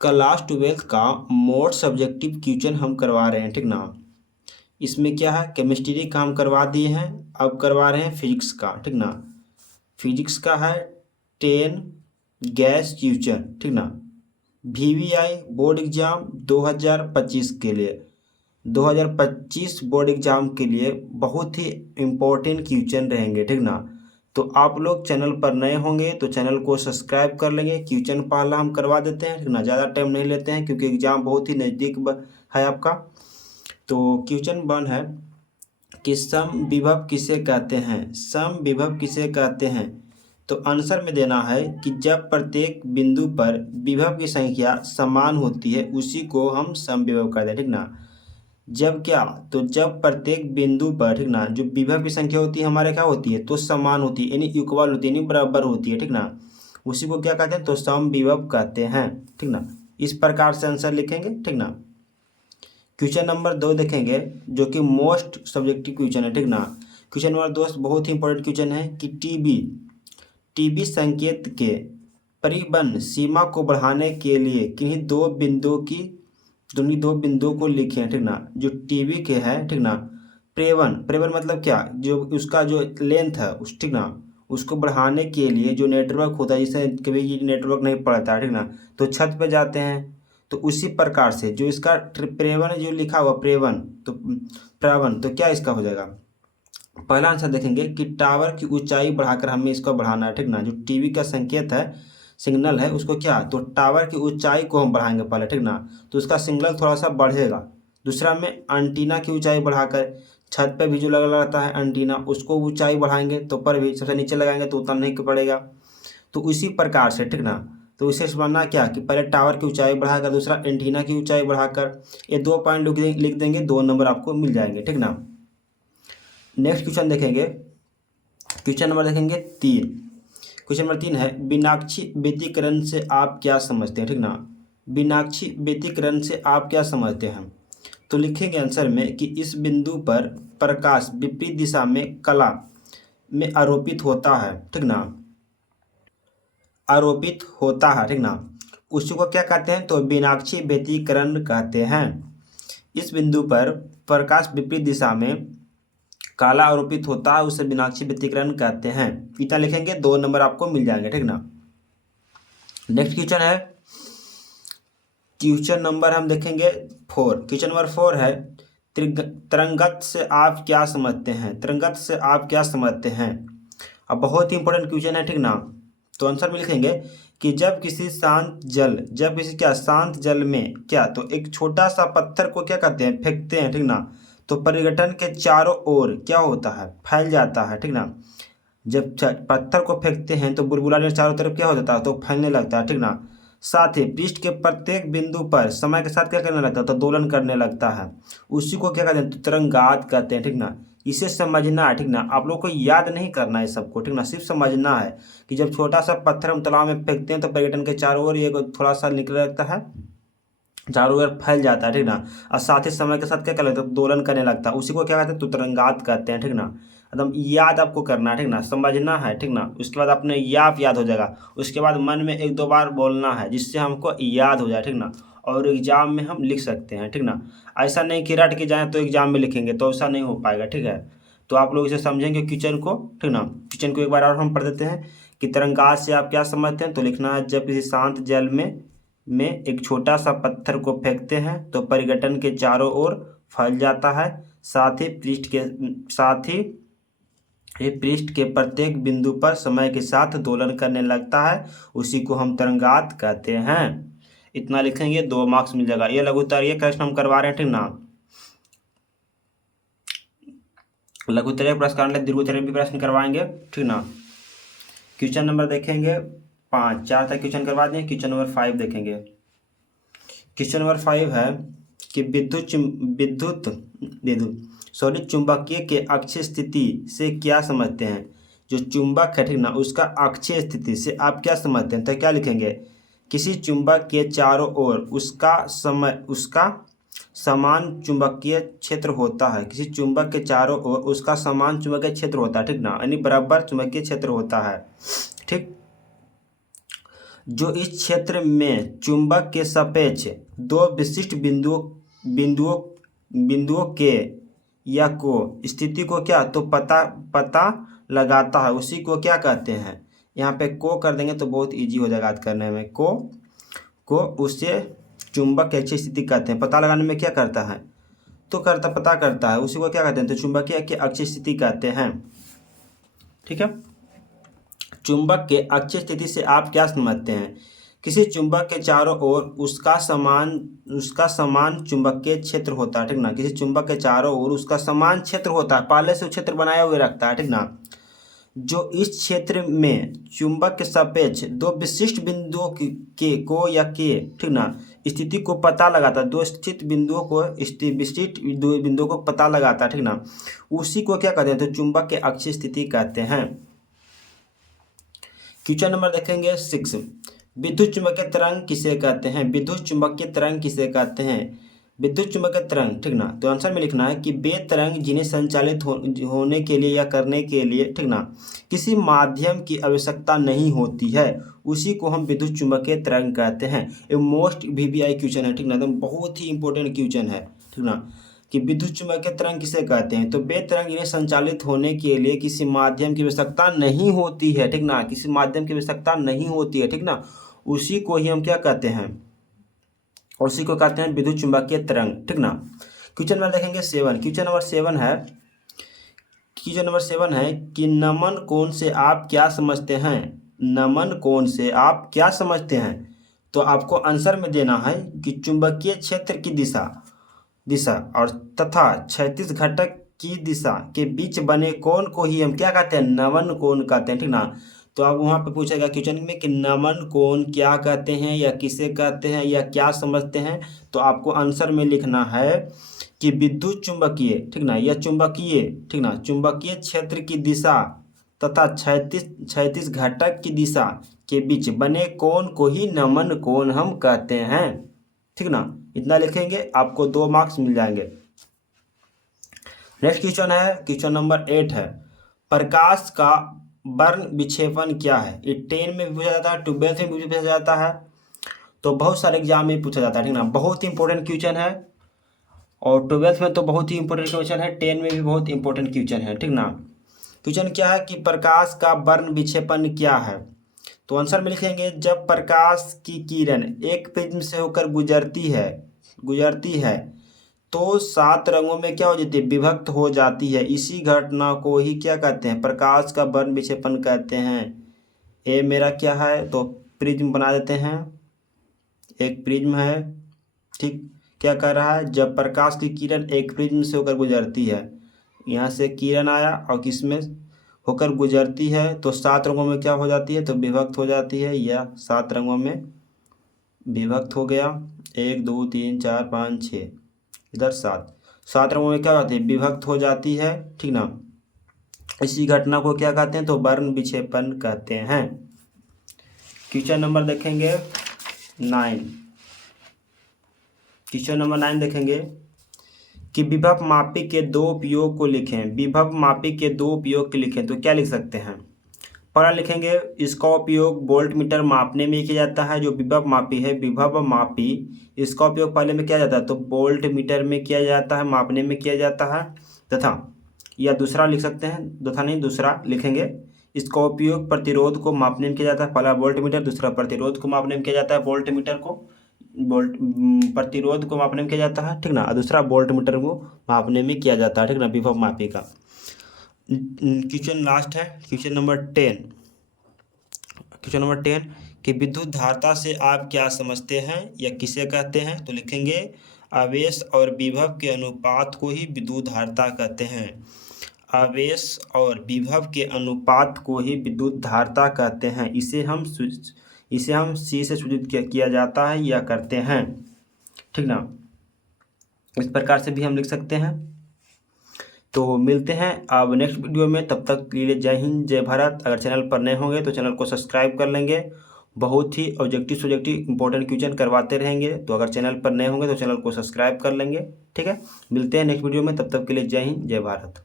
Class 12 का most subjective question हम करवा रहे हैं, ठीक ना। इसमें क्या है, केमिस्ट्री का हम करवा दिए हैं, अब करवा रहे हैं फिजिक्स का, ठीक ना। फिजिक्स का है 10 गैस क्वेश्चन, ठीक ना। VVI बोर्ड एग्जाम 2025 के लिए, 2025 बोर्ड एग्जाम के लिए बहुत ही इम्पोर्टेंट क्वेश्चन रहेंगे, ठीक ना। तो आप लोग चैनल पर नए होंगे तो चैनल को सब्सक्राइब कर लेंगे। क्वेश्चन पहला हम करवा देते हैं, ठीक ना। ज़्यादा टाइम नहीं लेते हैं क्योंकि एग्ज़ाम बहुत ही नज़दीक है आपका। तो क्वेश्चन 1 है कि सम विभव किसे कहते हैं। सम विभव किसे कहते हैं, तो आंसर में देना है कि जब प्रत्येक बिंदु पर विभव की संख्या समान होती है उसी को हम सम विभव कहते हैं, ठीक ना। जब क्या, तो जब प्रत्येक बिंदु पर, ठीक ना, जो विभव की संख्या होती है हमारे क्या होती है, तो समान होती है, यानी इक्वल होती है, यानी बराबर होती है, ठीक ना। उसी को क्या कहते हैं, तो सम विभव कहते हैं, ठीक ना। इस प्रकार से आंसर लिखेंगे, ठीक ना। क्वेश्चन नंबर 2 देखेंगे जो कि मोस्ट सब्जेक्टिव क्वेश्चन है, ठीक ना। क्वेश्चन नंबर 2 बहुत ही इंपॉर्टेंट क्वेश्चन है कि टीबी संकेत के परिबंध सीमा को बढ़ाने के लिए किन्हीं दो बिंदुओं को लिखें, ठीक ना। जो टीबी के है, ठीक ना, प्रेवन मतलब क्या, जो उसका जो लेंथ है उस, ठीक ना, उसको बढ़ाने के लिए जो नेटवर्क होता है, जिससे कभी ये नेटवर्क नहीं पड़ता है, ठीक ना, तो छत पे जाते हैं। तो उसी प्रकार से जो इसका प्रेवन जो लिखा हुआ प्रेवन, तो प्रवन, तो क्या इसका हो जाएगा। पहला आंसर देखेंगे कि टावर की ऊंचाई बढ़ाकर हमें इसको बढ़ाना है, ठीक ना। जो टीवी का संकेत है, सिग्नल है, उसको क्या, तो टावर की ऊंचाई को हम बढ़ाएंगे पहले, ठीक ना। तो उसका सिग्नल थोड़ा सा बढ़ेगा। दूसरा में एंटीना की ऊंचाई बढ़ाकर, छत पे भी जो लगा रहता है एंटीना, उसको ऊंचाई बढ़ाएंगे तो पर भी सबसे नीचे लगाएंगे तो उतना नहीं पड़ेगा। तो उसी प्रकार से, ठीक ना। तो इसे समझना क्या कि पहले टावर की ऊंचाई बढ़ाकर, दूसरा एंटीना की ऊंचाई बढ़ाकर, ये 2 पॉइंट लिख देंगे, 2 नंबर आपको मिल जाएंगे, ठीक ना। नेक्स्ट क्वेश्चन देखेंगे, क्वेश्चन नंबर देखेंगे 3। क्वेश्चन नंबर 3 है बिनाक्षी व्यतिकरण से आप क्या समझते हैं, ठीक ना। बिनाक्षी व्यतिकरण से आप क्या समझते हैं, तो लिखेंगे आंसर में कि इस बिंदु पर प्रकाश विपरीत दिशा में कला में आरोपित होता है, ठीक ना, आरोपित होता है, ठीक ना। उसी को क्या कहते हैं, तो बिनाक्षी व्यतिकरण कहते हैं। इस बिंदु पर प्रकाश विपरीत दिशा में काला आरोपित होता है, उसे बिनाक्षी व्यतिकरण कहते हैं। इतना लिखेंगे, 2 नंबर आपको मिल जाएंगे, ठीक ना। नेक्स्ट क्वेश्चन है, क्वेश्चन नंबर हम देखेंगे 4। क्वेश्चन नंबर 4 है तरंगत से आप क्या समझते हैं। तरंगत से आप क्या समझते हैं। अब बहुत ही इंपॉर्टेंट क्वेश्चन है, ठीक ना। तो आंसर में लिखेंगे कि जब किसी शांत जल में क्या, तो एक छोटा सा पत्थर को क्या करते हैं, फेंकते हैं, ठीक ना। तो परिघटन के चारों ओर क्या होता है, फैल जाता है, ठीक ना। जब पत्थर को फेंकते हैं तो बुलबुला ने चारों तरफ क्या हो जाता है, तो फैलने लगता है, ठीक ना। साथ ही पृष्ठ के प्रत्येक बिंदु पर समय के साथ क्या करने लगता है, तो दोलन करने लगता है। उसी को क्या कहते हैं, तो तरंगात कहते हैं, ठीक ना। इसे समझना है, ठीक ना। आप लोग को याद नहीं करना है सबको, ठीक ना, सिर्फ समझना है कि जब छोटा सा पत्थर हम तालाब में फेंकते हैं तो पर्यटन के चारों ओर ये थोड़ा सा निकल लगता है, चारों ओर फैल जाता है, ठीक ना। और साथ ही समय के साथ क्या कर लगता है, दोलन करने लगता है। उसी को क्या कहते हैं, तो तरंगात कहते हैं, ठीक ना। एकदम याद आपको करना है, ठीक ना, समझना है, ठीक ना। उसके बाद अपने याद हो जाएगा। उसके बाद मन में 1-2 बार बोलना है जिससे हमको याद हो जाए, ठीक ना। और एग्जाम में हम लिख सकते हैं, ठीक ना। ऐसा नहीं कि रट के जाएँ तो एग्जाम में लिखेंगे, तो ऐसा नहीं हो पाएगा, ठीक है। तो आप लोग इसे समझेंगे क्वेश्चन को, ठीक ना। क्वेश्चन को एक बार और हम पढ़ देते हैं कि तरंगात से आप क्या समझते हैं। तो लिखना है जब किसी शांत जल में एक छोटा सा पत्थर को फेंकते हैं तो परिघटन के चारों ओर फैल जाता है। साथ ही ये पृष्ठ के प्रत्येक बिंदु पर समय के साथ दोलन करने लगता है, उसी को हम तरंगात कहते हैं। इतना लिखेंगे, 2 मार्क्स मिल जाएगा। ये लघुत्तरीय प्रश्न हम करवा रहे हैं, ठीक ना। लघुत्तरीय प्रश्न करने दीर्घोत्तरीय भी प्रश्न करवाएंगे, ठीक ना। क्वेश्चन नंबर देखेंगे 5, 4 तक क्वेश्चन करवा दें। क्वेश्चन नंबर 5 देखेंगे। क्वेश्चन नंबर 5 है कि चुंबकीय के अक्षीय स्थिति से क्या समझते हैं। जो चुंबक है, ठीक ना, उसका अक्षीय स्थिति से आप क्या समझते हैं, तो क्या लिखेंगे, किसी चुंबक के चारों ओर उसका समान चुंबकीय क्षेत्र होता है। किसी चुंबक के चारों ओर उसका समान चुंबकीय क्षेत्र होता है, ठीक ना, यानी बराबर चुंबकीय क्षेत्र होता है, ठीक। जो इस क्षेत्र में चुंबक के सापेक्ष दो विशिष्ट बिंदुओं के या को स्थिति को क्या तो पता लगाता है, उसी को क्या कहते हैं। यहाँ पे को कर देंगे तो बहुत इजी हो जाएगा याद करने में। को उससे चुंबक की अक्षीय स्थिति कहते हैं। पता लगाने में क्या करता है तो पता करता है, उसी को क्या कहते हैं तो चुंबकीय की अक्षीय स्थिति कहते हैं। ठीक है, चुंबक के अक्षीय स्थिति से आप क्या समझते हैं। किसी चुंबक के चारों ओर उसका समान चुंबकीय क्षेत्र होता है। ठीक ना, किसी चुंबक के चारों ओर उसका समान क्षेत्र होता है, पहले से क्षेत्र बनाया हुआ रखता है। ठीक ना, जो इस क्षेत्र में चुंबक के सापेक्ष दो विशिष्ट बिंदुओं के को या के ठीक ना स्थिति को पता लगाता है, दो स्थित बिंदुओं को विशिष्ट दो बिंदुओं को पता लगाता है। ठीक ना, उसी को क्या कहते हैं तो चुंबक के अक्षीय स्थिति कहते हैं। क्वेश्चन नंबर देखेंगे 6, विद्युत चुंबकीय तरंग किसे कहते हैं। विद्युत चुंबकीय तरंग किसे कहते हैं। विद्युत चुंबकीय तरंग ठीक ना, तो आंसर में लिखना है कि वे तरंग जिन्हें संचालित होने के लिए या करने के लिए ठीक ना किसी माध्यम की आवश्यकता नहीं होती है, उसी को हम विद्युत चुंबकीय तरंग कहते हैं। ये मोस्ट VVI क्वेश्चन है। ठीक ना, तो बहुत ही इंपॉर्टेंट क्वेश्चन है। ठीक ना, कि विद्युत चुंबकीय तरंग किसे कहते हैं तो वे तरंग जिन्हें संचालित होने के लिए किसी माध्यम की आवश्यकता नहीं होती है। ठीक ना, किसी माध्यम की आवश्यकता नहीं होती है। ठीक ना, उसी को ही हम क्या कहते हैं, उसी को कहते हैं विद्युत चुंबकीय तरंग। ठीक ना, क्वेश्चन में देखेंगे 7। क्वेश्चन नंबर 7 है कि नमन कोण से आप क्या समझते हैं। नमन कोण से आप क्या समझते हैं, तो आपको आंसर में देना है कि चुंबकीय क्षेत्र की दिशा और तथा क्षैतिज घटक की दिशा के बीच बने कोण को ही हम क्या कहते हैं नमन कोण कहते हैं। ठीक ना, तो अब वहाँ पे पूछेगा क्वेश्चन में कि नमन कोण क्या कहते हैं या किसे कहते हैं या क्या समझते हैं, तो आपको आंसर में लिखना है कि विद्युत चुंबकीय ठीक ना या चुंबकीय क्षेत्र की दिशा तथा क्षैतिज घटक की दिशा के बीच बने कोण को ही नमन कोण हम कहते हैं। ठीक ना, इतना लिखेंगे आपको 2 मार्क्स मिल जाएंगे। नेक्स्ट क्वेश्चन है क्वेश्चन नंबर 8 है, प्रकाश का वर्ण विक्षेपण क्या है। ये 10 में भी पूछा जाता है, 12 में भी पूछा जाता है, तो बहुत सारे एग्जाम में पूछा जाता है। ठीक ना, बहुत ही इंपॉर्टेंट क्वेश्चन है और 12 में तो बहुत ही इंपॉर्टेंट क्वेश्चन है, 10 में भी बहुत इंपॉर्टेंट क्वेश्चन है। ठीक ना, क्वेश्चन क्या है कि प्रकाश का वर्ण विक्षेपण क्या है, तो आंसर में लिखेंगे जब प्रकाश की किरण एक प्रिज्म से होकर गुजरती है तो 7 रंगों में क्या हो जाती है विभक्त हो जाती है। इसी घटना को ही क्या कहते हैं प्रकाश का वर्ण विक्षेपण कहते हैं। ये मेरा क्या है तो प्रिज्म बना देते हैं, एक प्रिज्म है। ठीक, क्या कर रहा है जब प्रकाश की किरण एक प्रिज्म से होकर गुजरती है, यहाँ से किरण आया और किसमें होकर गुजरती है तो 7 रंगों में क्या हो जाती है तो विभक्त हो जाती है, या 7 रंगों में विभक्त हो गया। 1 2 3 4 5 6 इधर 7 रंगों में क्या होती है विभक्त हो जाती है। ठीक ना, इसी घटना को क्या कहते हैं तो वर्ण विक्षेपण कहते हैं। क्वेश्चन नंबर देखेंगे 9। क्वेश्चन नंबर 9 देखेंगे कि विभव मापी के 2 उपयोग को लिखें। विभव मापी के 2 उपयोग के लिखें, तो क्या लिख सकते हैं। पहला लिखेंगे इसका उपयोग वोल्ट मीटर मापने में किया जाता है। जो विभव मापी है विभव मापी इसका उपयोग पहले में किया जाता है तो वोल्ट मीटर में किया जाता है, मापने में किया जाता है। तथा या दूसरा लिख सकते हैं, तथा नहीं दूसरा लिखेंगे इसका उपयोग प्रतिरोध को मापने में किया जाता है। पहला वोल्ट मीटर, दूसरा प्रतिरोध को मापने में किया जाता है। प्रतिरोध को मापने में किया जाता है। ठीक ना, दूसरा वोल्ट मीटर को मापने में किया जाता है। ठीक ना, विभव मापी का। क्वेश्चन लास्ट है क्वेश्चन नंबर 10। क्वेश्चन नंबर 10 कि विद्युत धारता से आप क्या समझते हैं या किसे कहते हैं, तो लिखेंगे आवेश और विभव के अनुपात को ही विद्युत धारता कहते हैं। आवेश और विभव के अनुपात को ही विद्युत धारता कहते हैं। इसे हम C से सूचित किया जाता है या करते हैं। ठीक ना, इस प्रकार से भी हम लिख सकते हैं। तो मिलते हैं अब नेक्स्ट वीडियो में, तब तक के लिए जय हिंद जय भारत। अगर चैनल पर नए होंगे तो चैनल को सब्सक्राइब कर लेंगे, बहुत ही ऑब्जेक्टिव इंपॉर्टेंट क्वेश्चन करवाते रहेंगे। तो अगर चैनल पर नए होंगे तो चैनल को सब्सक्राइब कर लेंगे। ठीक है, मिलते हैं नेक्स्ट वीडियो में, तब तक के लिए जय हिंद जय भारत।